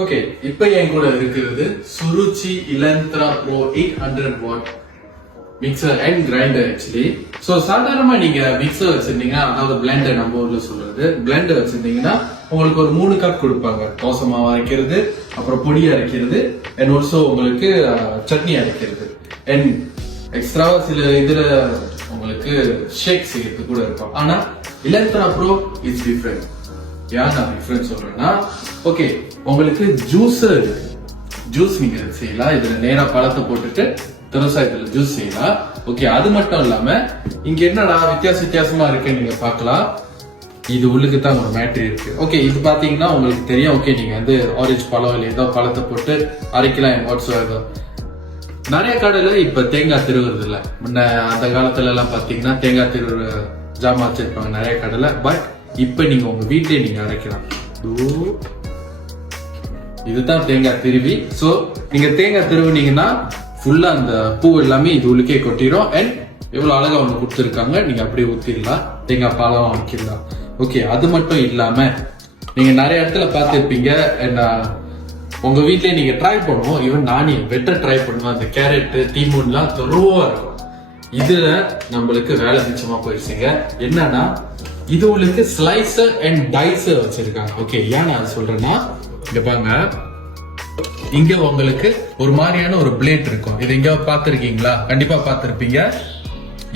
Okay, இப்போ என் கூட இருக்கிறது Suruchi Elantra pro 800 watt mixer and grinder actually. So சாதாரணமா நீங்க மிக்சர் வச்சிருந்தீங்கன்னா, அதாவது பிளெண்டர் நம்ம ஊர்ல சொல்றது, பிளெண்டர் வச்சிருந்தீங்கன்னா உங்களுக்கு ஒரு 3 கப் கொடுப்பாங்க. தோசை மாவு அரைக்கிறது, அப்புறம் பொடி அரைக்கிறது, அண்ட் ஆல்சோ உங்களுக்கு சட்னி அரைக்கிறது, அண்ட் எக்ஸ்ட்ராவா சில இதுல உங்களுக்கு ஷேக் செய்யறது கூட இருக்கும். ஆனா இலந்த்ரா ப்ரோ இட்ஸ் டிஃபரெண்ட். ஏன் நான் டிஃபரெண்ட் சொல்றேன்னா, ஓகே உங்களுக்கு ஜூஸர் இருக்கு, ஜூஸ் நீங்க செய்யலாம். இதுல நேரா பழத்தை போட்டுட்டு தெரசா இதுல ஜூஸ் செய்யலாம். ஓகே, அது மட்டும் இல்லாம இங்க என்னடா வித்தியாசமா இருக்கு நீங்க பாக்கலாம். இது உள்ளுக்கு தான் ஒரு மேட்ரி இருக்கு. ஓகே, இது பாத்தீங்கன்னா உங்களுக்கு தெரியும். ஓகே, நீங்க வந்து ஆரஞ்சு பழம் இல்ல ஏதோ பழத்தை போட்டு அரைக்கலாம். வாட்ஸ் நிறைய கடையில இப்ப தேங்காய் திருவுறது இல்ல. முன்ன அந்த காலத்துல எல்லாம் பாத்தீங்கன்னா தேங்காய் திருவுற ஜாமா வச்சிருப்பாங்க நிறைய கடையில. பட் இப்ப நீங்க உங்க வீட்லயே நீங்க அரைக்கலாம். இதுதான் தேங்காய் திருவி. சோ நீங்க தேங்காய் திருவுனீங்கன்னா ஃபுல்லா அந்த பூ எல்லாமே இது உள்ளுக்கே கொட்டிடும். அண்ட் எவ்வளவு அழகா ஒண்ணு கொடுத்துருக்காங்க. நீங்க அப்படியே ஊத்திடலாம், தேங்காய் பாலம் வைக்கலாம். ஓகே, அது மட்டும் இல்லாம நீங்க நிறைய இடத்துல பார்த்திருப்பீங்க. உங்க வீட்லயே நீங்க ட்ரை பண்ணுவோம். ஈவன் நானே வெட்ட ட்ரை பண்ணுவேன். அந்த கேரட் தீமுன்லாம் துருவா இருக்கும். இதுல நம்மளுக்கு வேலை மிச்சமா போயிடுச்சுங்க. என்னன்னா இது உங்களுக்கு ஸ்லைசர் அண்ட் டைசர் வச்சிருக்காங்க. ஓகே, ஏன் நான் சொல்றேன்னா, இங்க பாருங்க, இங்க உங்களுக்கு ஒரு மாதிரியான ஒரு பிளேட் இருக்கும். இது எங்க பாத்திருக்கீங்களா? கண்டிப்பா பாத்திருப்பீங்க.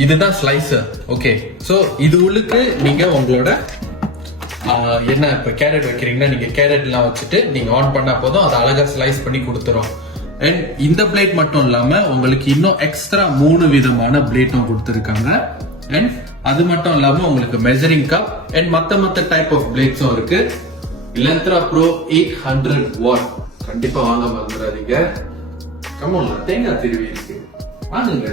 இதுதான் ஸ்லைசர். ஓகே, சோ இது உள்ளுக்கு நீங்க உங்களோட என்ன இப்ப கேரட் வைக்கிறீங்கன்னா, நீங்க கேரட் எல்லாம் வச்சுட்டு நீங்க ஆன் பண்ணா போதும், அதை அழகா ஸ்லைஸ் பண்ணி கொடுத்துரும். அண்ட் இந்த பிளேட் மட்டும் இல்லாம உங்களுக்கு இன்னும் எக்ஸ்ட்ரா 3 விதமான பிளேட்டும் கொடுத்துருக்காங்க. அண்ட் அது மட்டும் இல்லாம உங்களுக்கு மெஷரிங் கப் அண்ட் மத்த டைப் ஆஃப் பிளேட்ஸும் இருக்கு. இலந்த்ரா ப்ரோ 800 வாட் கண்டிப்பா வாங்க மறந்துடாதீங்க. கமோன்ல தேங்காய் திருவி இருக்கு, வாங்குங்க.